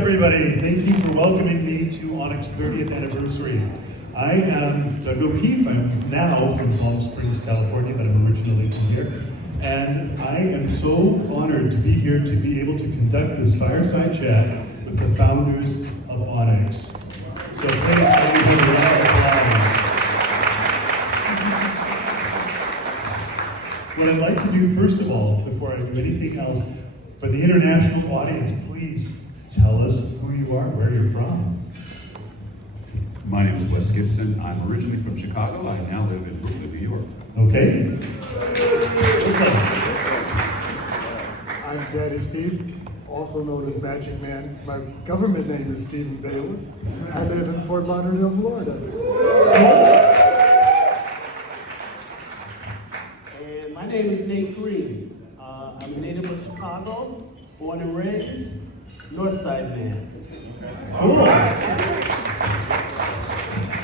everybody. Thank you for welcoming me to Onyx 30th anniversary. I am Doug O'Keefe. I'm now from Palm Springs, California, but I'm originally from here. And I am so honored to be here to be able to conduct this fireside chat with the founders of Onyx. So thanks everybody for that applause. What I'd like to do first of all, before I do anything else, for the international audience, please tell us who you are, where you're from. My name is Wes G. I'm originally from Chicago. I now live in Brooklyn, New York. Okay. I'm Daddy Steve, also known as Magic Man. My government name is Stephen Bayless. I live in Fort Lauderdale, Florida. And my name is Nate Green. I'm a native of Chicago, born and raised, North Side man. Cool.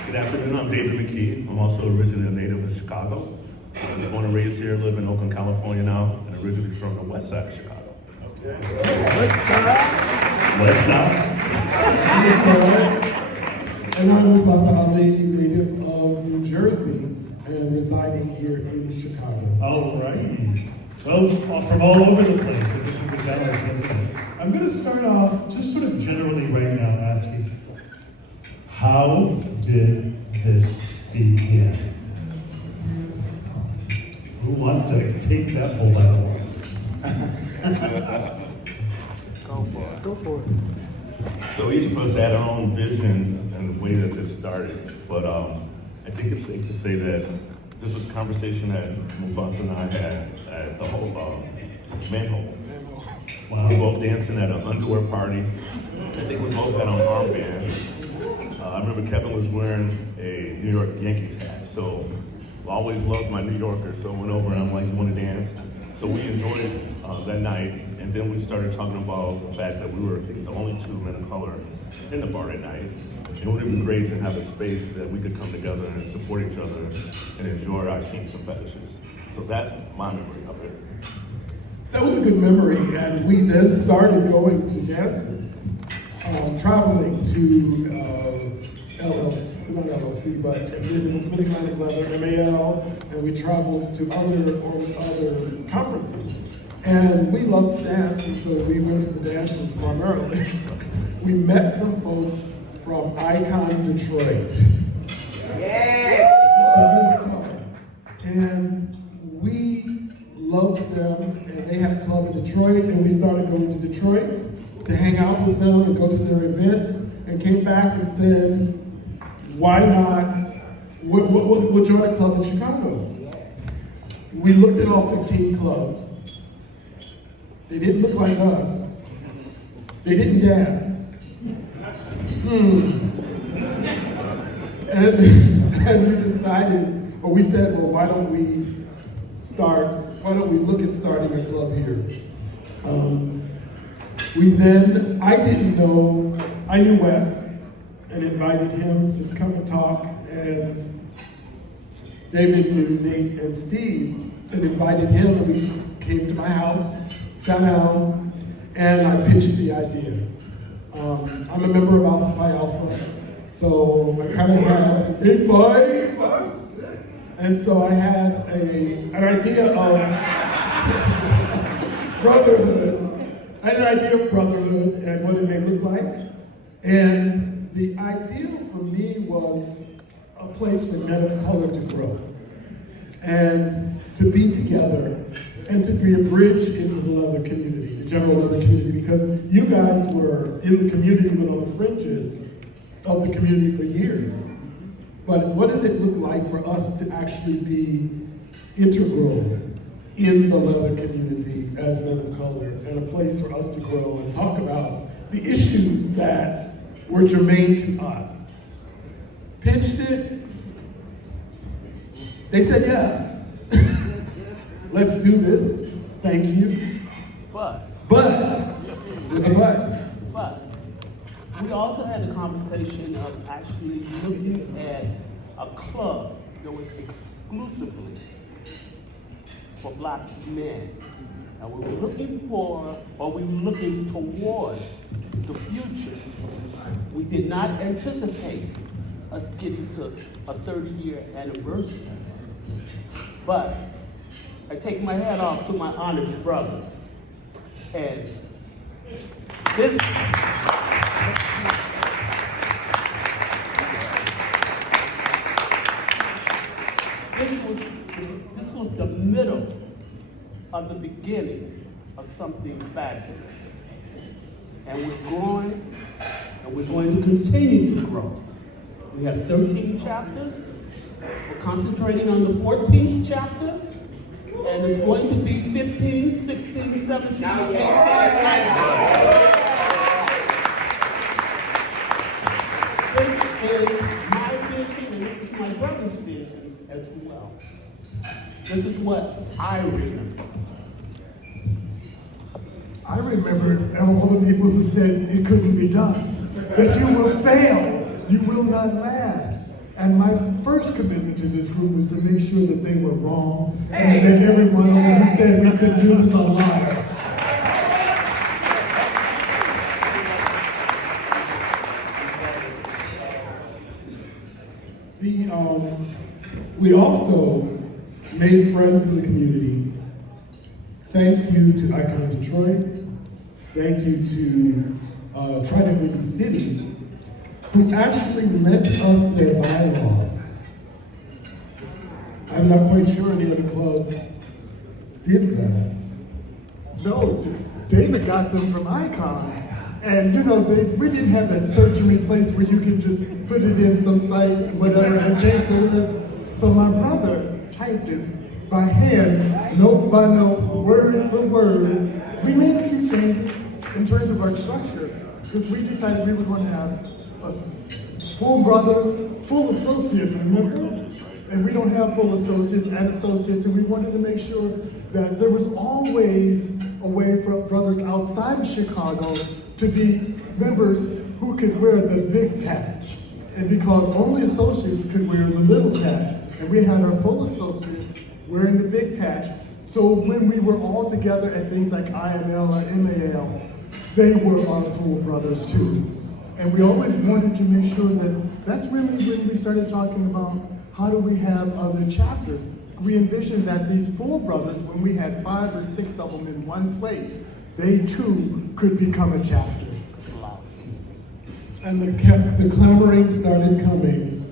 Good afternoon, I'm David McKee. I'm also originally a native of Chicago. I was born and raised here, live in Oakland, California now, and originally from the west side of Chicago. Okay. West side? And I'm Mufasa Ali, native of New Jersey, and residing here in Chicago. All right. Well, from all over the place, so this is the balance. I'm going to start off just sort of generally right now asking, how did this begin? Who wants to take that whole battle? Go for it. So each of us had our own vision and the way that this started, but I think it's safe to say that this was a conversation that Mufasa and I had at the whole manhole. Wow. We were both dancing at an underwear party. I think we both had on armbands. I remember Kevin was wearing a New York Yankees hat, so I always loved my New Yorker, so I went over and I'm like, you want to dance? So we enjoyed it that night, and then we started talking about the fact that we were, I think, the only two men of color in the bar at night. It would have been great to have a space that we could come together and support each other and enjoy our kinks and fetishes. So that's my memory of it. That was a good memory, and we then started going to dances, traveling to LLC, not LLC, but Mid-Atlantic Leather, MAL, and we traveled to other conferences. And we loved to dance, and so we went to the dances primarily. We met some folks from Icon, Detroit. Yeah. And we loved them, and they had a club in Detroit, and we started going to Detroit to hang out with them and go to their events, and came back and said, why not, we'll join a club in Chicago. We looked at all 15 clubs. They didn't look like us. They didn't dance. And we decided, or we said, well, why don't we look at starting a club here? I knew Wes and invited him to come and talk, and David knew Nate and Steve and invited him, and we came to my house, sat down, and I pitched the idea. I'm a member of Alpha Phi Alpha, so I kind of had A5, and so I had an idea of brotherhood. I had an idea of brotherhood and what it may look like, and the ideal for me was a place for men of color to grow and to be together and to be a bridge into the leather community, the general leather community, because you guys were in the community but on the fringes of the community for years. But what does it look like for us to actually be integral in the leather community as men of color, and a place for us to grow and talk about the issues that were germane to us? Pitched it. They said yes. Let's do this. Thank you. But There's a but. But we also had the conversation of actually looking at a club that was exclusively for black men. And we were looking towards the future. We did not anticipate us getting to a 30-year anniversary. But I take my hat off to my Onyx brothers. And this was the middle of the beginning of something fabulous. And we're growing, and we're going to continue to grow. We have 13 chapters. We're concentrating on the 14th chapter, and it's going to be 15, 16, 17, 18, 19. This is my vision, and this is my brother's visions as well. This is what I remember. I remember all the people who said it couldn't be done, that you will fail, you will not last. And my first commitment to this group was to make sure that they were wrong and to make everyone who said we couldn't do this a liar. We also made friends in the community. Thank you to Icon Detroit. Thank you to Trident City, who actually lent us their bylaws. I'm not quite sure any other club did that. No, David got them from Icon. And you know, we didn't have that search and replace where you can just put it in some site, whatever, and change it. So my brother typed it by hand, note by note, word for word. We made a few changes in terms of our structure, because we decided we were going to have us full brothers, full associates, remember? And we don't have full associates and associates, and we wanted to make sure that there was always a way for brothers outside of Chicago to be members who could wear the big patch. And because only associates could wear the little patch, and we had our full associates wearing the big patch, so when we were all together at things like IML or MAL, they were our full brothers too. And we always wanted to make sure that that's really when we started talking about how do we have other chapters. We envisioned that these full brothers, when we had 5 or 6 of them in one place, they too could become a chapter. And the clamoring started coming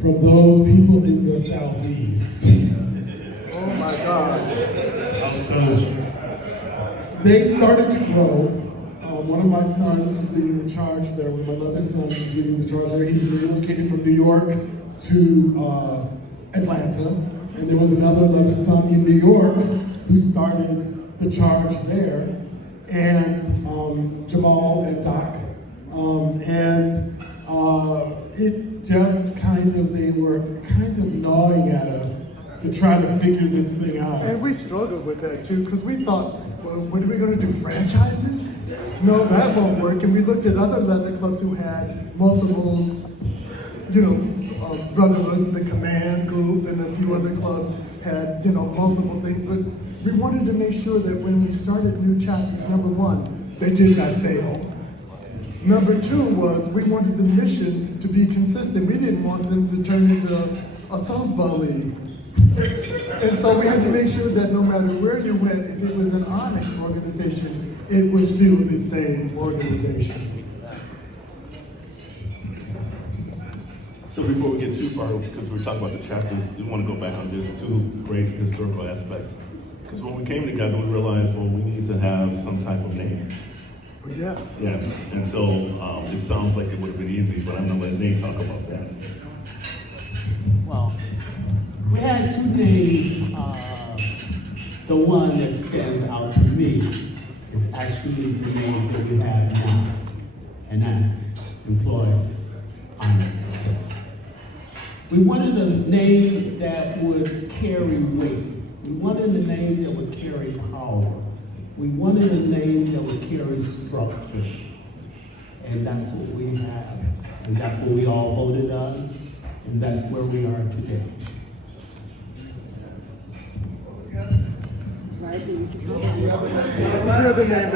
from those people in the Southeast. Oh my God. They started to grow. One of my sons was leading the charge there. One of my other sons was leading the charge there. He relocated from New York to Atlanta. And there was another son in New York who started the charge there. And Jamal and Doc. It just they were kind of gnawing at us to try to figure this thing out. And we struggled with that too, because we thought, well, what are we going to do, franchises? No, that won't work. And we looked at other leather clubs who had multiple, brotherhoods, the Command Group and a few other clubs had, multiple things. But we wanted to make sure that when we started new chapters, number one, they did not fail. Number two was we wanted the mission to be consistent. We didn't want them to turn into a softball league. And so we had to make sure that no matter where you went, if it was an Onyx organization, it was still the same organization. So before we get too far, because we're talking about the chapters, we want to go back on just 2 great historical aspects. Because when we came together, we realized, well, we need to have some type of name. Yes. Yeah, and so it sounds like it would have been easy, but I'm going to let Nate talk about that. Well, we had 2 names. The one that stands out to me is actually the name that we have now, and I employ Onyx. We wanted a name that would carry weight. We wanted a name that would carry power. We wanted a name that would carry structure. And that's what we have. And that's what we all voted on. And that's where we are today. What's the other name?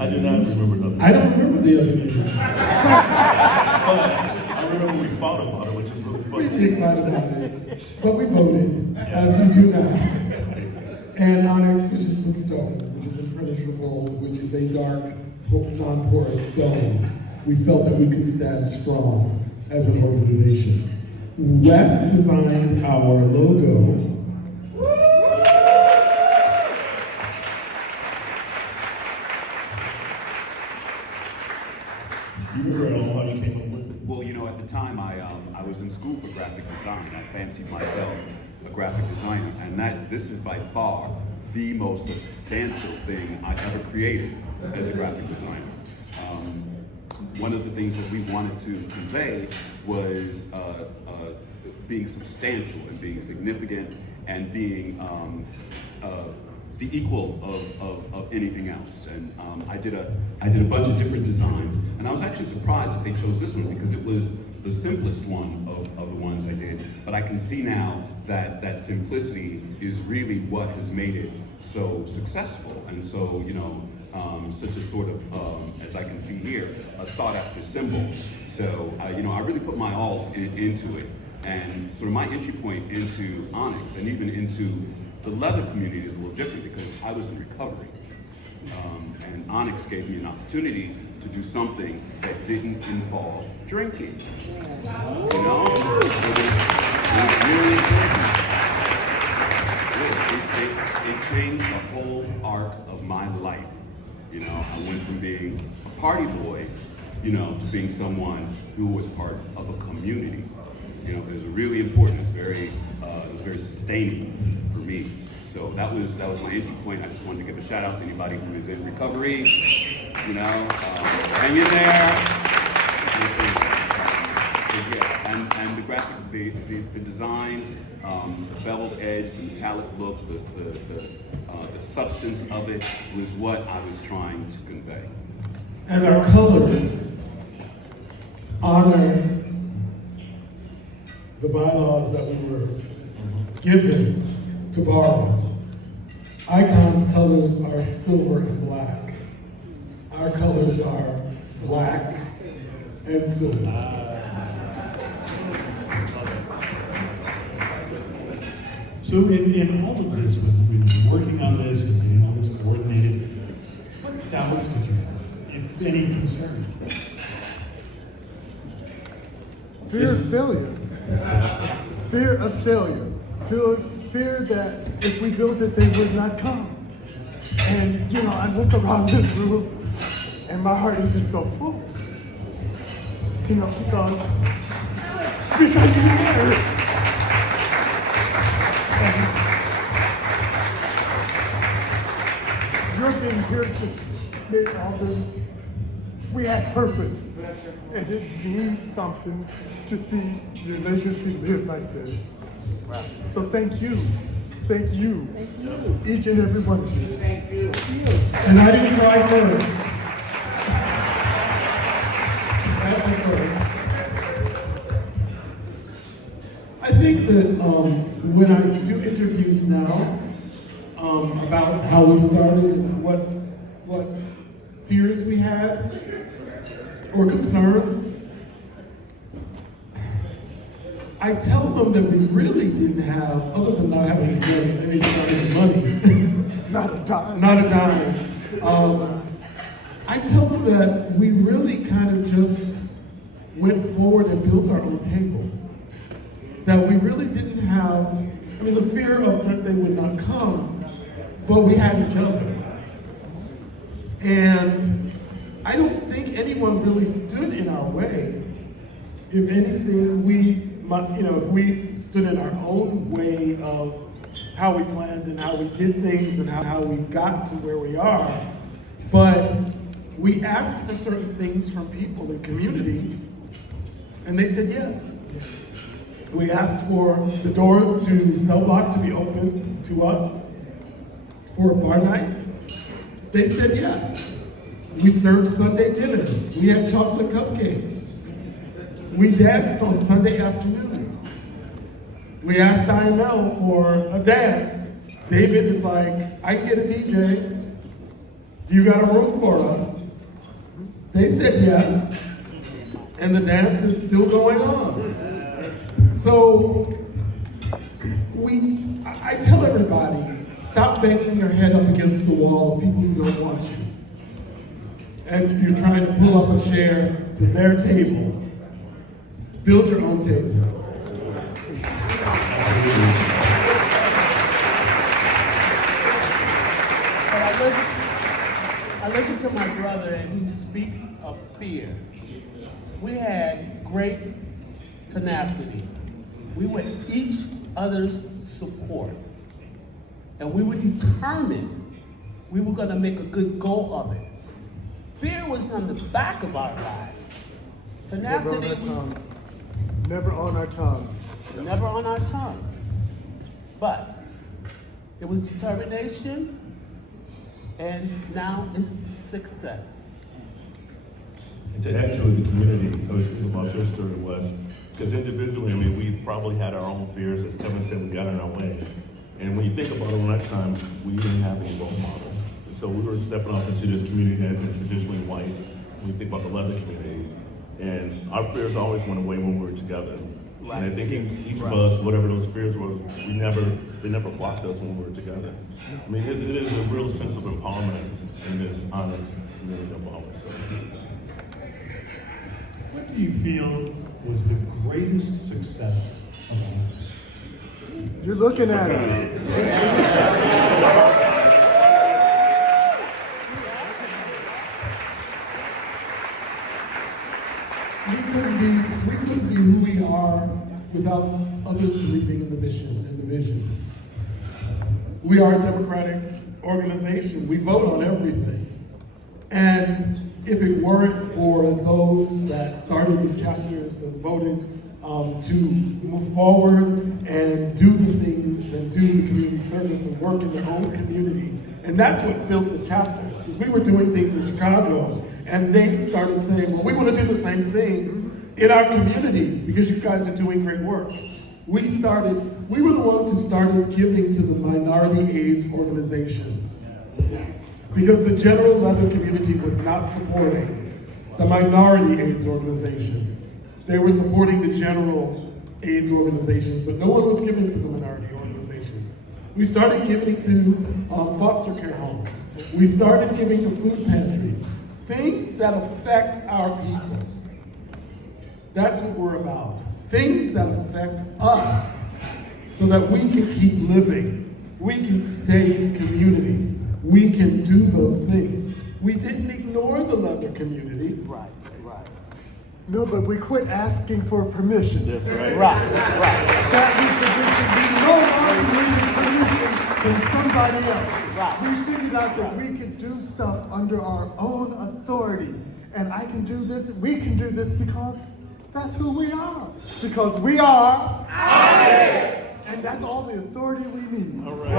I do not remember nothing. I don't remember the other name. But I remember we fought about it, which is really We funny. did fight about it, but we voted, as you do now. And Onyx, which is the stone, which is impenetrable, which is a dark, non-porous stone. We felt that we could stand strong as an organization. Wes designed our logo. You remember how you came up with it? Well, you know, at the time I was in school for graphic design. I fancied myself a graphic designer, and this is by far the most substantial thing I ever created as a graphic designer. One of the things that we wanted to convey was being substantial and being significant and being the equal of anything else. And I did a bunch of different designs, and I was actually surprised that they chose this one because it was the simplest one of the ones I did. But I can see now that that simplicity is really what has made it so successful, and so, you know, such a sort of, as I can see here, a sought after symbol. So, you know, I really put my all into it. And sort of my entry point into Onyx and even into the leather community is a little different because I was in recovery. And Onyx gave me an opportunity to do something that didn't involve drinking. You know? It was really important. It changed the whole arc of my life. You know, I went from being a party boy, you know, to being someone who was part of a community. You know, it was really important. It was very sustaining for me. So that was my entry point. I just wanted to give a shout out to anybody who is in recovery. You know, hang in there. And the graphic, the design, the beveled edge, the metallic look, the substance of it was what I was trying to convey. And our colors honor the bylaws that we were given to borrow. Icon's colors are silver and black. Our colors are black and silver. So in all of this, with working on this and getting all this coordinated, what doubts did you have, if any concerns? Fear of failure. Fear of failure. Fear that if we built it, they would not come. And, you know, I look around this room and my heart is just so full. You know, because you're here. And your being here just made all this. We had purpose, and it means something to see your legacy live like this. Wow. So thank you, each and every one of you. Thank you. And I didn't cry first. That's the first. I think that when I do interviews now about how we started and what fears we had or concerns, I tell them that we really didn't have, other than not having any money, Not a dime. not a dime. I tell them that we really kind of just went forward and built our own table. That we really didn't have, I mean, the fear of that they would not come, but we had each other. And I don't think anyone really stood in our way. If anything, if we stood in our own way of how we planned and how we did things and how we got to where we are. But we asked for certain things from people in community, and they said yes. We asked for the doors to Cell Block to be open to us for bar nights. They said yes. We served Sunday dinner. We had chocolate cupcakes. We danced on Sunday afternoon. We asked IML for a dance. David is like, I can get a DJ. Do you got a room for us? They said yes, and the dance is still going on. So I tell everybody, stop banging your head up against the wall of people who don't want you. And you're trying to pull up a chair to their table. Build your own table. I listen to my brother, and he speaks of fear. We had great tenacity. We were each other's support. And we were determined we were going to make a good go of it. Fear was on the back of our lives. Tenacity, Never on our tongue. never on our tongue. But it was determination, and now it's success. And to add to the community, I was thinking about your story, Wes, because individually, I mean, we probably had our own fears. As Kevin said, we got in our way. And when you think about it, in that time, we didn't have any role model. And so we were stepping off into this community that had been traditionally white. When you think about the leather community, and our fears always went away when we were together. Right. And I think each of us, whatever those fears were, they never blocked us when we were together. I mean, it is a real sense of empowerment in this Onyx community of ours. So. What do you feel was the greatest success of Onyx? You're looking at it. We couldn't be who we are without others believing in the mission and the vision. We are a democratic organization. We vote on everything. And if it weren't for those that started the chapters and voted to move forward and do the things and do the community service and work in their own community, and that's what built the chapters. Because we were doing things in Chicago, and they started saying, well, we want to do the same thing in our communities because you guys are doing great work. We were the ones who started giving to the minority AIDS organizations. Because the general leather community was not supporting the minority AIDS organizations. They were supporting the general AIDS organizations, but no one was giving to the minority organizations. We started giving to foster care homes. We started giving to food pantries. Things that affect our people. That's what we're about. Things that affect us so that we can keep living. We can stay in community. We can do those things. We didn't ignore the leather community. Right. No, but we quit asking for permission. That's right. Right. That was the vision. We no longer needed permission from somebody else. Right. We figured out that we could do stuff under our own authority. And I can do this, we can do this because that's who we are. Because we are Onyx. And that's all the authority we need. All right.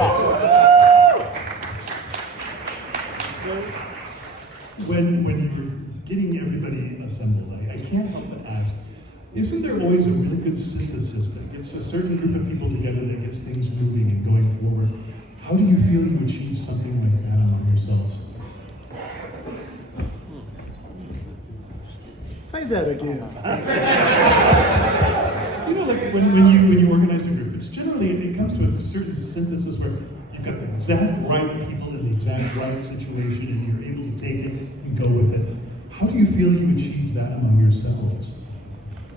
When you were getting everybody assembled, I can't help but ask, isn't there always a really good synthesis that gets a certain group of people together that gets things moving and going forward? How do you feel you achieve something like that among yourselves? Say that again. You know, like when you organize a group, it's generally, it comes to a certain synthesis where you've got the exact right people in the exact right situation and you're able to take it and go with it. How do you feel you achieve that among yourselves?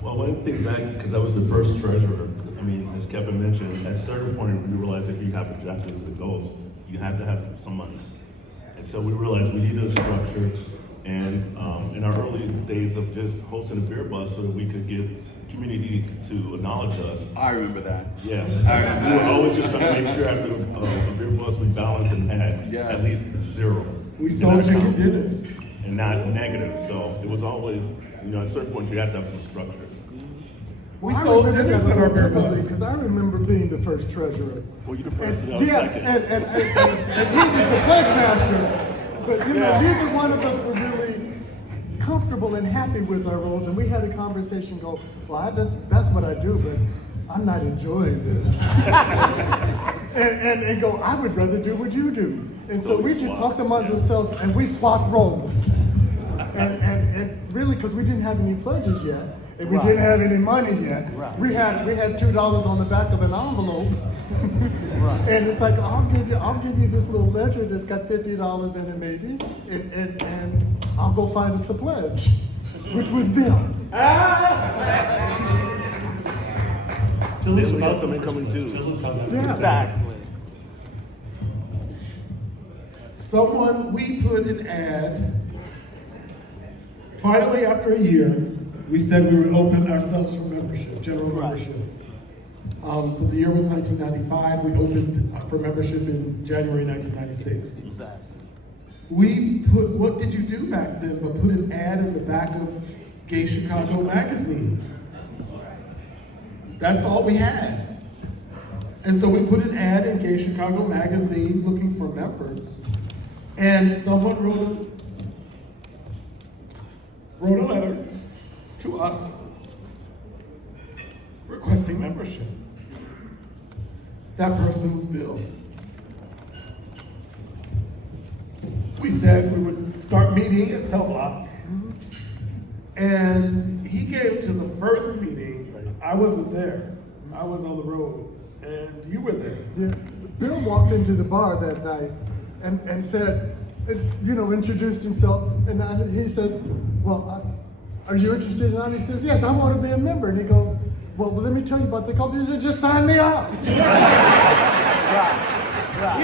Well, when I think back, because I was the first treasurer, I mean, as Kevin mentioned, at a certain point you realize if you have objectives and goals, you have to have some money. And so we realized we needed a structure, and in our early days of just hosting a beer bus so that we could get community to acknowledge us. I remember that. Yeah, we were always just trying to make sure after a beer bus we balanced and had at least zero. We sold chicken dinners. And not negative, so it was always, at a certain point you have to have some structure. We sold dinners at our beer bus. Because I remember being the first treasurer. Well, you're the first, and I And, was yeah, second. and he was the pledge master. But neither one of us were really comfortable and happy with our roles. And we had a conversation go, well, that's what I do, but I'm not enjoying this. and go, I would rather do what you do. And so we just talked amongst ourselves and we swapped roles. And And really, because we didn't have any pledges yet, and we Right. didn't have any money yet, Right. we had $2 on the back of an envelope. Right. And it's like, I'll give you this little ledger that's got $50 in it maybe, and I'll go find us a pledge, which was Bill. Tell us Then we got about some incoming dues. Tell us how that Yeah. Exactly. We put an ad. Finally, after a year, we said we would open ourselves for membership, general Right. membership. So the year was 1995. We opened for membership in January 1996. Exactly. What did you do back then but put an ad in the back of Gay Chicago magazine? That's all we had. And so we put an ad in Gay Chicago magazine looking for members. And someone wrote a letter to us requesting membership. That person was Bill. We said we would start meeting at Cell Block. And he came to the first meeting. I wasn't there. I was on the road. And you were there. Yeah. Bill walked into the bar that night and said, introduced himself, and he says, well, are you interested in that? He says, yes, I want to be a member. And he goes, well, let me tell you about the club. He said, just sign me up. He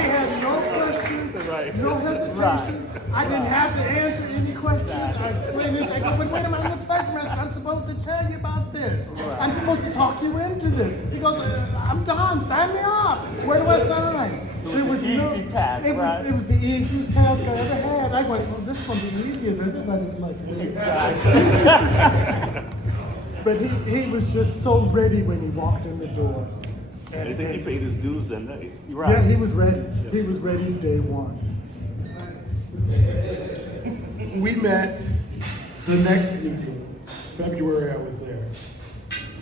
had no questions, no hesitations. I didn't have to answer any questions. I explained it. I go, but wait a minute, I'm the pledge master. I'm supposed to tell you about this. I'm supposed to talk you into this. He goes, I'm done. Sign me up. Where do I sign? It was an easy task, right? It was the easiest task I ever had. I went, well, this is going to be easy if everybody's like this. Exactly. But he was just so ready when he walked in the door. I think he paid his dues that night. Right. Yeah, he was ready. He was ready day one. We met the next meeting, February I was there.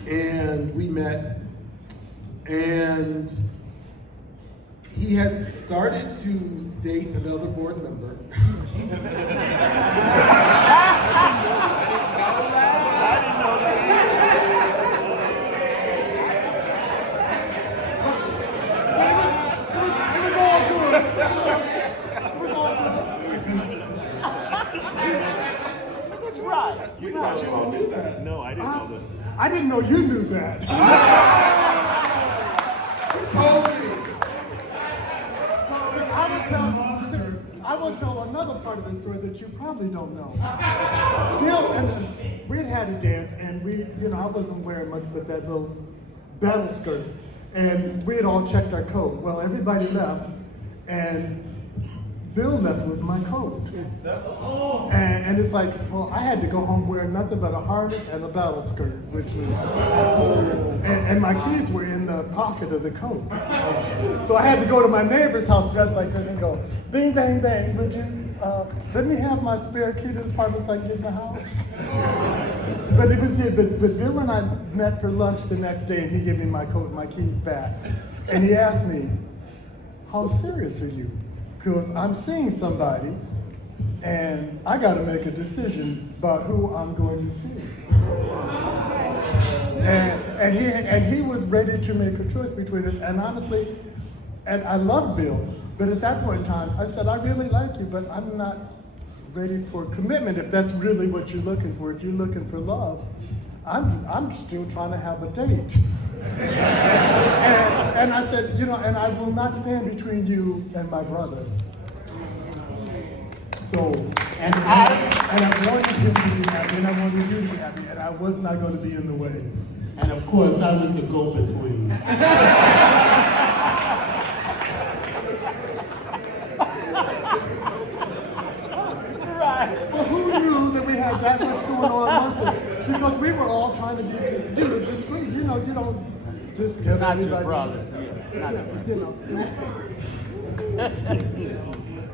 And we met, and he had started to date another board member. That's right. You thought you all knew that. No, I didn't know this. I didn't know you knew that. Who told me? I will tell another part of the story that you probably don't know. Bill and we had a dance, and I wasn't wearing much but that little battle skirt, and we had all checked our coat. Well, everybody left, and Bill left with my coat. And it's like, well, I had to go home wearing nothing but a harness and a battle skirt, which was, and my keys were in the pocket of the coat. So I had to go to my neighbor's house dressed like this and go, bing, bang, bang, would you let me have my spare key to the apartment so I can get in the house? But it was, but Bill and I met for lunch the next day, and he gave me my coat and my keys back. And he asked me, how serious are you? Because I'm seeing somebody, and I got to make a decision about who I'm going to see. And he was ready to make a choice between us. And honestly, and I love Bill, but at that point in time, I said, I really like you, but I'm not ready for commitment if that's really what you're looking for. If you're looking for love, I'm still trying to have a date. And I said, and I will not stand between you and my brother. So, and I wanted him to be happy, and I wanted you to be happy, and I was not going to be in the way. And of course, I was the go-between. Well, who knew that we had that much going on amongst us? Because we were all trying to be discreet. You don't just tell Not everybody. your brothers, yeah. Not your brothers.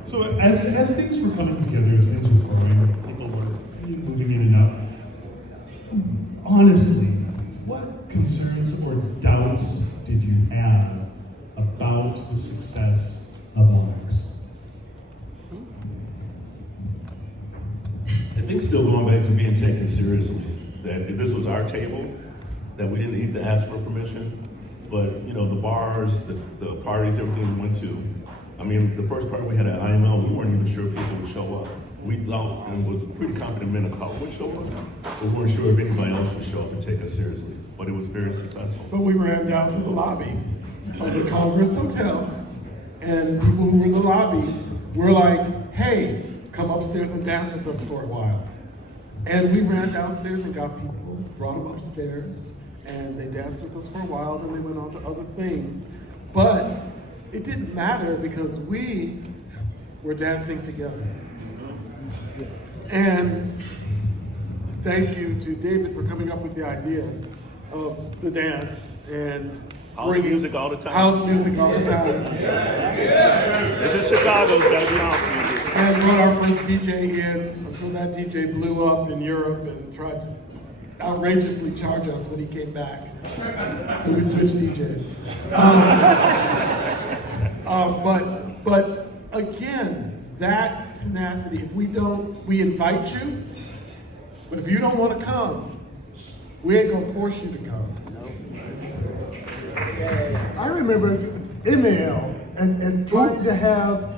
So as things were coming together, as things were growing, people were moving in and out, honestly, what concerns or doubts did you have about the success of Onyx? I think think still going back to being taken seriously. That if this was our table, that we didn't need to ask for permission. But you know, the bars, the parties, everything we went to. I mean, the first part we had at IML, we weren't even sure people would show up. We thought and was pretty confident men of color would show up, but we weren't sure if anybody else would show up and take us seriously. But it was very successful. But we ran down to the lobby of the Congress Hotel, and people who were in the lobby were like, hey, come upstairs and dance with us for a while. And we ran downstairs and got people, brought them upstairs, and they danced with us for a while, then they went on to other things. But it didn't matter because we were dancing together. And thank you to David for coming up with the idea of the dance and House music all the time. House music all the time. This is Chicago, gotta be honest with you. And brought our first DJ in until that DJ blew up in Europe and tried to outrageously charge us when he came back. So we switched DJs. But again, that tenacity, if we invite you, but if you don't want to come, we ain't gonna force you to come. I remember ML and trying to have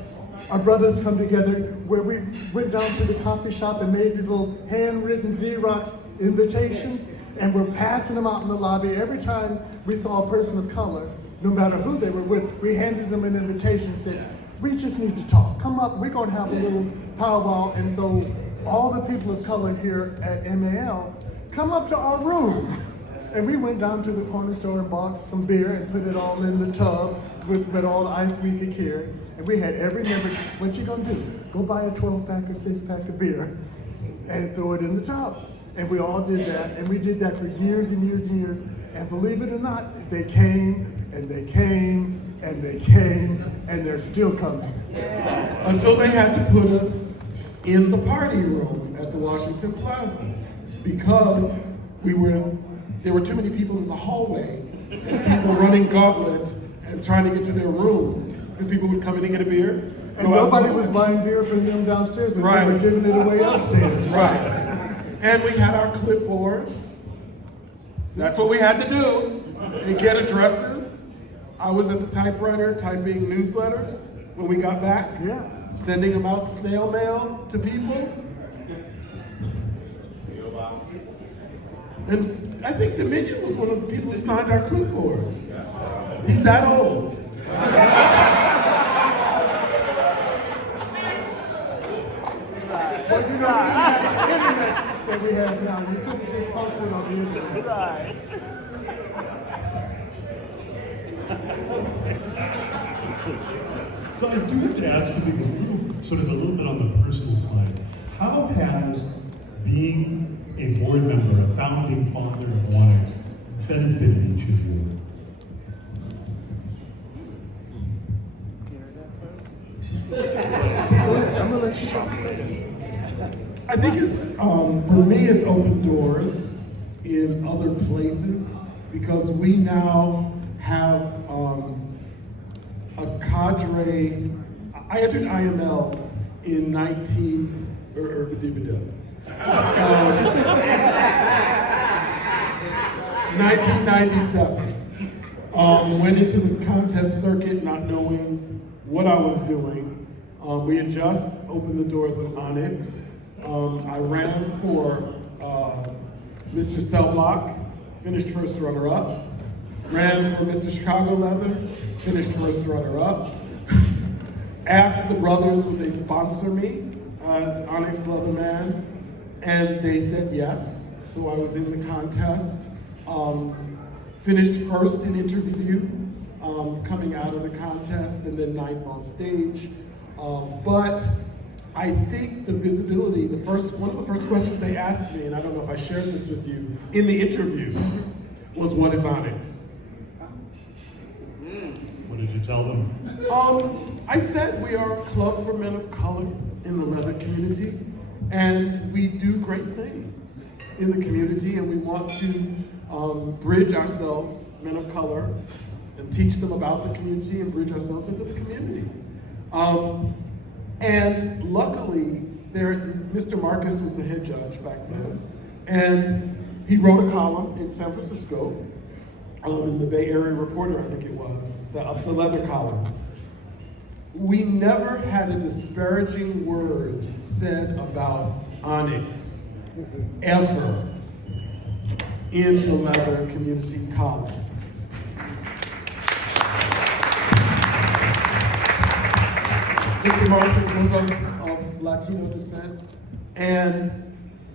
our brothers come together where we went down to the coffee shop and made these little handwritten Xerox invitations, and we're passing them out in the lobby. Every time we saw a person of color, no matter who they were with, we handed them an invitation and said, we just need to talk. Come up, we're gonna have a little powwow. And so all the people of color here at MAL, come up to our room. And we went down to the corner store and bought some beer and put it all in the tub with all the ice we could carry. And we had every member, what you gonna do? Go buy a 12-pack or 6-pack of beer and throw it in the tub. And we all did that, and we did that for years and years and years. And believe it or not, they came, and they came, and they came, and they're still coming. Until they had to put us in the party room at the Washington Plaza because there were too many people in the hallway and people running gauntlet and trying to get to their rooms because people would come in and get a beer. And nobody was buying beer from them downstairs, but Right. they were giving it away upstairs. Right. And we had our clipboard. That's what we had to do. And get addresses. I was at the typewriter typing newsletters when we got back. Yeah. Sending them out snail mail to people. And I think Dominion was one of the people who signed our clipboard. He's that old. But you know, we didn't have the internet that we have now. We couldn't just post it on the internet. Right. So I do have to ask something a little bit on the personal side. How has being a board member, a founding father of Onyx, benefited each of you? I'm gonna let you talk. I think it's, for me, it's opened doors in other places because we now have a cadre. I entered IML in 1997. Went into the contest circuit not knowing what I was doing. We had just opened the doors of Onyx. I ran for Mr. Cell Block, finished first runner-up. Ran for Mr. Chicago Leather, finished first runner-up. Asked the brothers would they sponsor me as Onyx Leather Man, and they said yes. So I was in the contest. Finished first in interview, coming out of the contest, and then ninth on stage. But I think the visibility, one of the first questions they asked me, and I don't know if I shared this with you, in the interview, was what is Onyx? What did you tell them? I said we are a club for men of color in the leather community, and we do great things in the community, and we want to bridge ourselves, men of color, and teach them about the community and bridge ourselves into the community. And luckily, Mr. Marcus was the head judge back then, and he wrote a column in San Francisco, in the Bay Area Reporter, I think it was, the leather column. We never had a disparaging word said about Onyx, ever, in the leather community column. Mr. Marcus was of Latino descent, and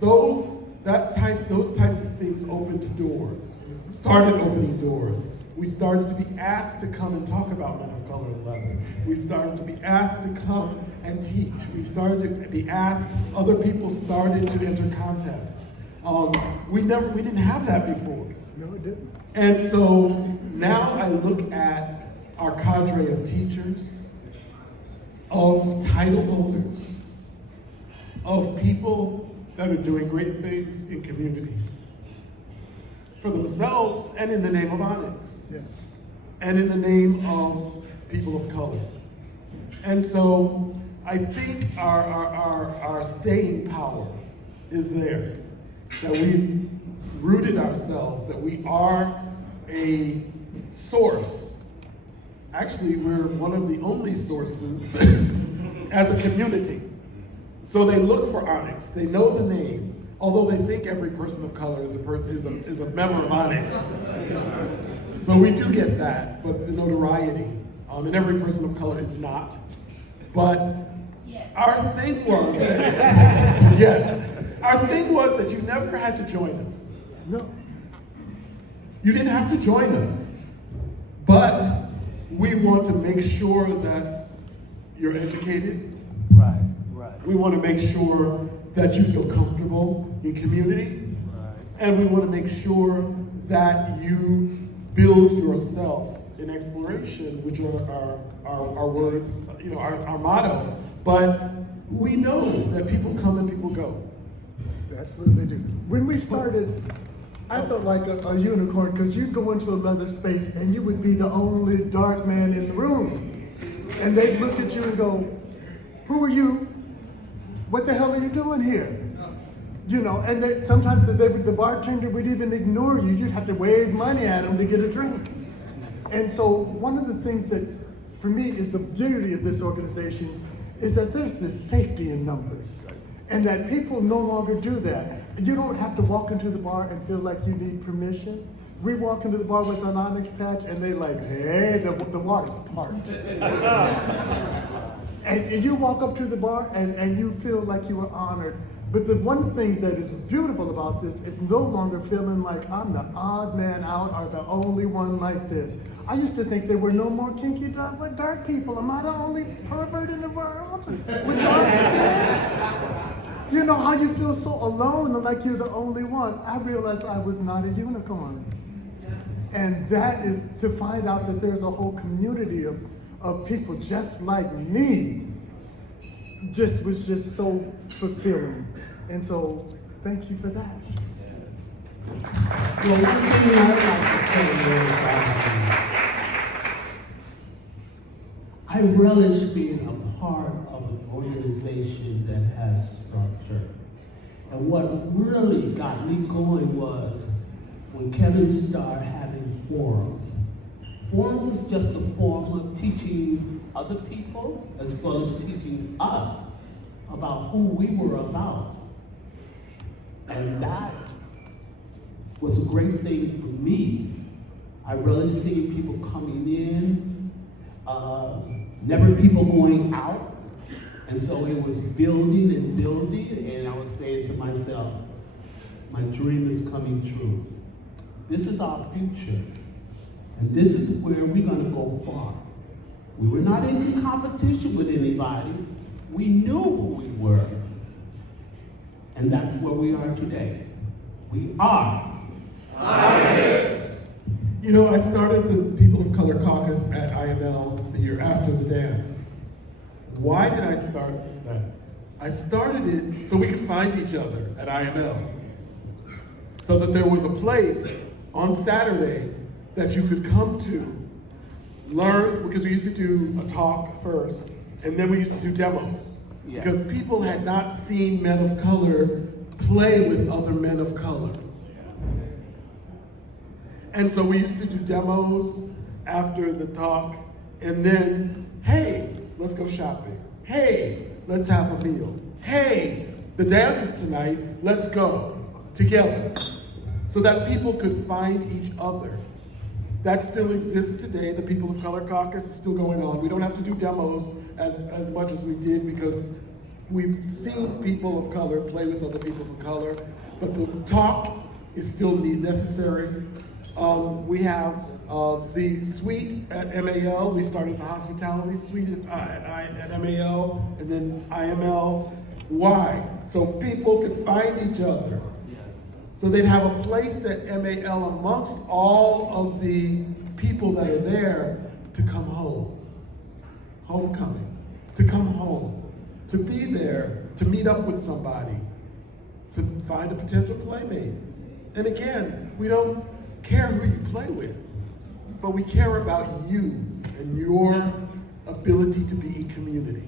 those types of things opened doors, started opening doors. We started to be asked to come and talk about men of color in leather. We started to be asked to come and teach. We started to be asked, other people started to enter contests. We didn't have that before. No, it didn't. And so now I look at our cadre of teachers, of title holders, of people that are doing great things in community for themselves and in the name of Onyx. Yes. And in the name of people of color. And so I think our staying power is there, that we've rooted ourselves, that we are a source. Actually, we're one of the only sources as a community. So they look for Onyx, they know the name, although they think every person of color is a member of Onyx. So we do get that, but the notoriety, and every person of color is not. But our thing was that you never had to join us. No. You didn't have to join us. But we want to make sure that you're educated. Right. We want to make sure that you feel comfortable in community. Right. And we want to make sure that you build yourself in exploration, which are our words, our motto. But we know that people come and people go. They absolutely do. When we started, I felt like a unicorn, because you'd go into a leather space and you would be the only dark man in the room. And they'd look at you and go, "Who are you? What the hell are you doing here?" And sometimes the bartender would even ignore you. You'd have to wave money at them to get a drink. And so one of the things that, for me, is the beauty of this organization is that there's this safety in numbers. And that people no longer do that. You don't have to walk into the bar and feel like you need permission. We walk into the bar with an Onyx patch and they like, "Hey, the water's parked." And you walk up to the bar and you feel like you were honored. But the one thing that is beautiful about this is no longer feeling like I'm the odd man out or the only one like this. I used to think there were no more kinky dark people. Am I the only pervert in the world with dark skin? You know how you feel so alone and like you're the only one. I realized I was not a unicorn. And that is to find out that there's a whole community of people just like me was just so fulfilling. And so, thank you for that. Well, one thing I'd like to say is I relish being a part of an organization that has structure. And what really got me going was when Kevin started having forums. Forum was just a form of teaching other people as well as teaching us about who we were about. And that was a great thing for me. I really see people coming in, never people going out. And so it was building and building, and I was saying to myself, my dream is coming true. This is our future. And this is where we're gonna go far. We were not into competition with anybody. We knew who we were. And that's where we are today. We are Onyx. I started the People of Color Caucus at IML the year after the dance. Why did I start that? I started it so we could find each other at IML. So that there was a place on Saturday that you could come to, learn, because we used to do a talk first, and then we used to do demos. Yes. Because people had not seen men of color play with other men of color. And so we used to do demos after the talk, and then, hey, let's go shopping. Hey, let's have a meal. Hey, the dance is tonight, let's go together. So that people could find each other. That still exists today. The People of Color Caucus is still going on. We don't have to do demos as much as we did because we've seen people of color play with other people of color, but the talk is still necessary. We have the suite at MAL. We started the hospitality suite at MAL and then IML. Why? So people could find each other. So they'd have a place at MAL amongst all of the people that are there to come home. Homecoming. To come home. To be there. To meet up with somebody. To find a potential playmate. And again, we don't care who you play with, but we care about you and your ability to be a community.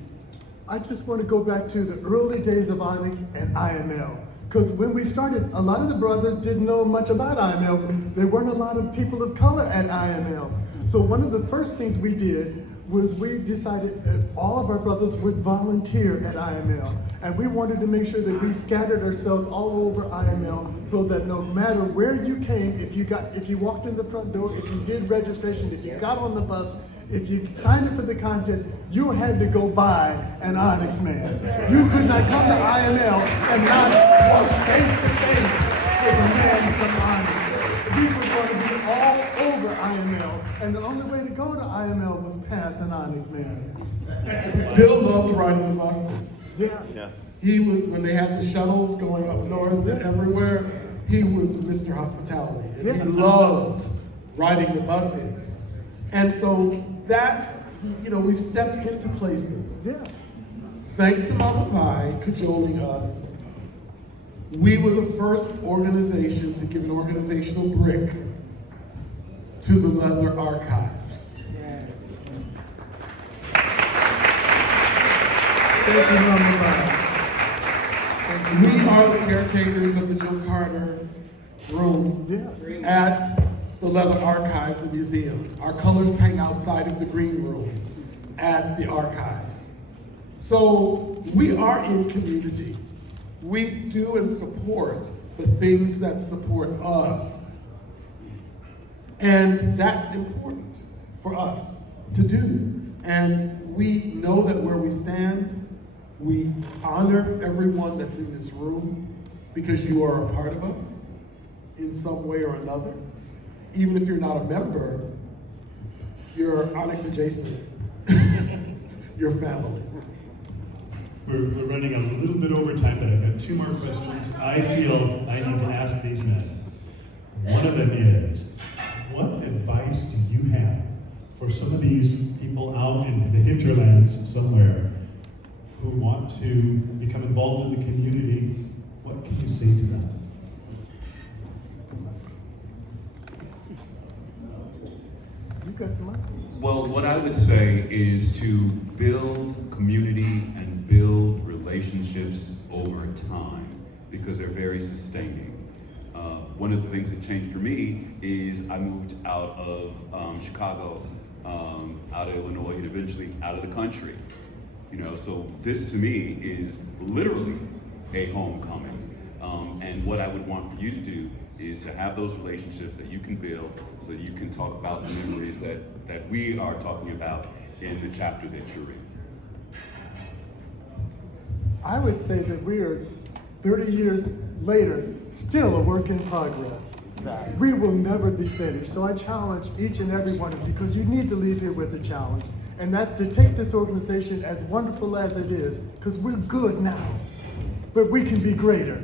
I just want to go back to the early days of Onyx and IML. Because when we started, a lot of the brothers didn't know much about IML. There weren't a lot of people of color at IML. So one of the first things we did was we decided that all of our brothers would volunteer at IML. And we wanted to make sure that we scattered ourselves all over IML so that no matter where you came, if you walked in the front door, if you did registration, if you got on the bus, if you signed up for the contest, you had to go buy an Onyx man. You could not come to IML and not walk face to face with a man from Onyx. We were going to be all over IML, and the only way to go to IML was pass an Onyx man. Bill loved riding the buses. Yeah. He was, when they had the shuttles going up north and everywhere, he was Mr. Hospitality. And he loved riding the buses. And so that, we've stepped into places. Yeah. Thanks to Mama Vi cajoling us, we were the first organization to give an organizational brick to the Leather Archives. Thank you, Mama Vi. We are the caretakers of the Joe Carter room at the Leather Archives and Museum. Our colors hang outside of the green room at the archives. So we are in community. We do and support the things that support us. And that's important for us to do. And we know that where we stand, we honor everyone that's in this room because you are a part of us in some way or another. Even if you're not a member, you're Onyx adjacent. You're family. We're running a little bit over time, but I've got two more questions I feel I need to ask these men. One of them is, what advice do you have for some of these people out in the hinterlands somewhere who want to become involved in the community? What can you say to them? You got the mic. Well, what I would say is to build community and build relationships over time because they're very sustaining. One of the things that changed for me is I moved out of Chicago, out of Illinois, and eventually out of the country. So this to me is literally a homecoming. And what I would want for you to do is to have those relationships that you can build so that you can talk about the memories that we are talking about in the chapter that you're in. I would say that we are 30 years later, still a work in progress. Exactly. We will never be finished. So I challenge each and every one of you, because you need to leave here with a challenge. And that's to take this organization, as wonderful as it is, because we're good now, but we can be greater.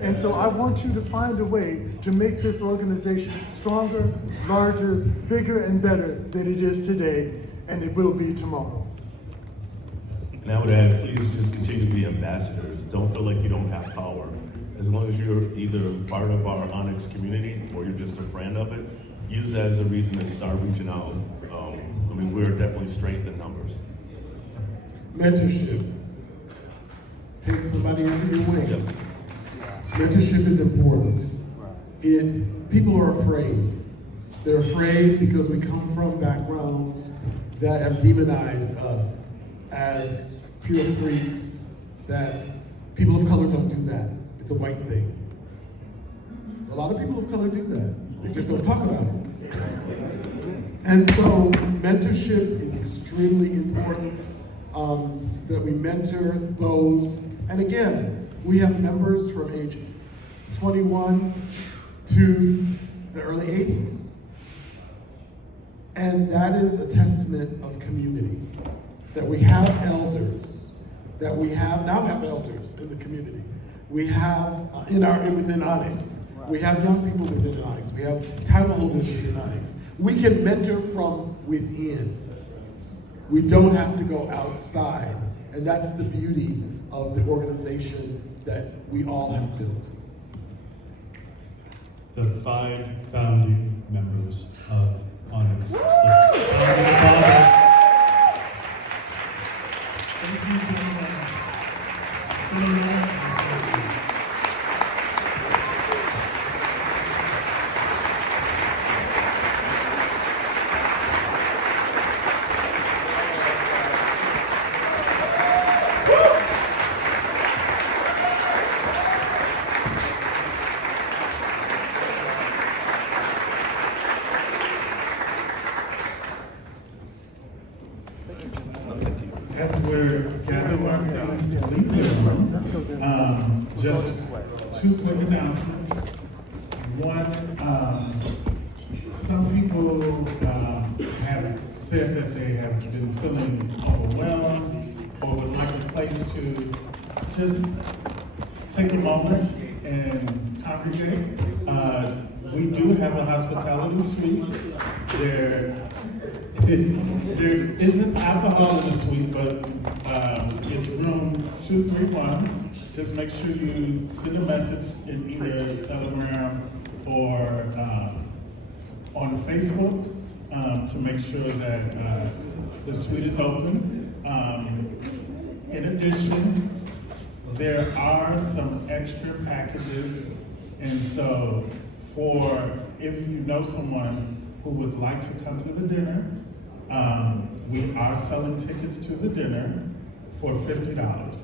And so I want you to find a way to make this organization stronger, larger, bigger, and better than it is today, and it will be tomorrow. And I would add, please just continue to be ambassadors. Don't feel like you don't have power. As long as you're either part of our Onyx community or you're just a friend of it, use that as a reason to start reaching out. We're definitely strength in numbers. Mentorship. take somebody under your wing. Mentorship is important. People are afraid. They're afraid because we come from backgrounds that have demonized us as pure freaks, that people of color don't do that. It's a white thing. A lot of people of color do that. They just don't talk about it. And so mentorship is extremely important, that we mentor those. And again, we have members from age 21 to the early 80s. And that is a testament of community, that we have elders, that we now have elders in the community. We have within Onyx. We have young people within Onyx. We have title holders within Onyx. We can mentor from within. We don't have to go outside. And that's the beauty of the organization that we all have built. The 5 founding members of Onyx. As we're gathering our thoughts, just 2 quick announcements. One, some people have said that they have been feeling overwhelmed or would like a place to just take a moment and congregate. We do have a hospitality suite. There isn't alcohol in the suite, but it's room 231. Just make sure you send a message in either Telegram or on Facebook to make sure that the suite is open. In addition, there are some extra packages, and so if you know someone who would like to come to the dinner, we are selling tickets to the dinner for $50.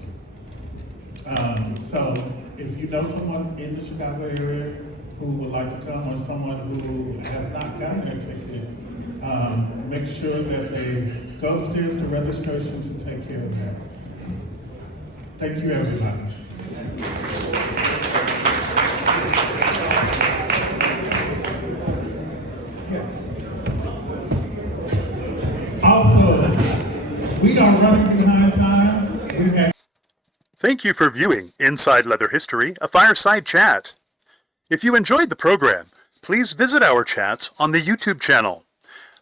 So if you know someone in the Chicago area who would like to come, or someone who has not gotten their ticket, make sure that they go upstairs to registration to take care of that. Thank you, everybody. Also, we are running behind time. Thank you for viewing Inside Leather History, a fireside chat. If you enjoyed the program, please visit our chats on the YouTube channel.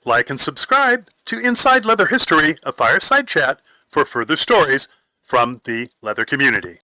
Like and subscribe to Inside Leather History, a fireside chat, for further stories from the leather community.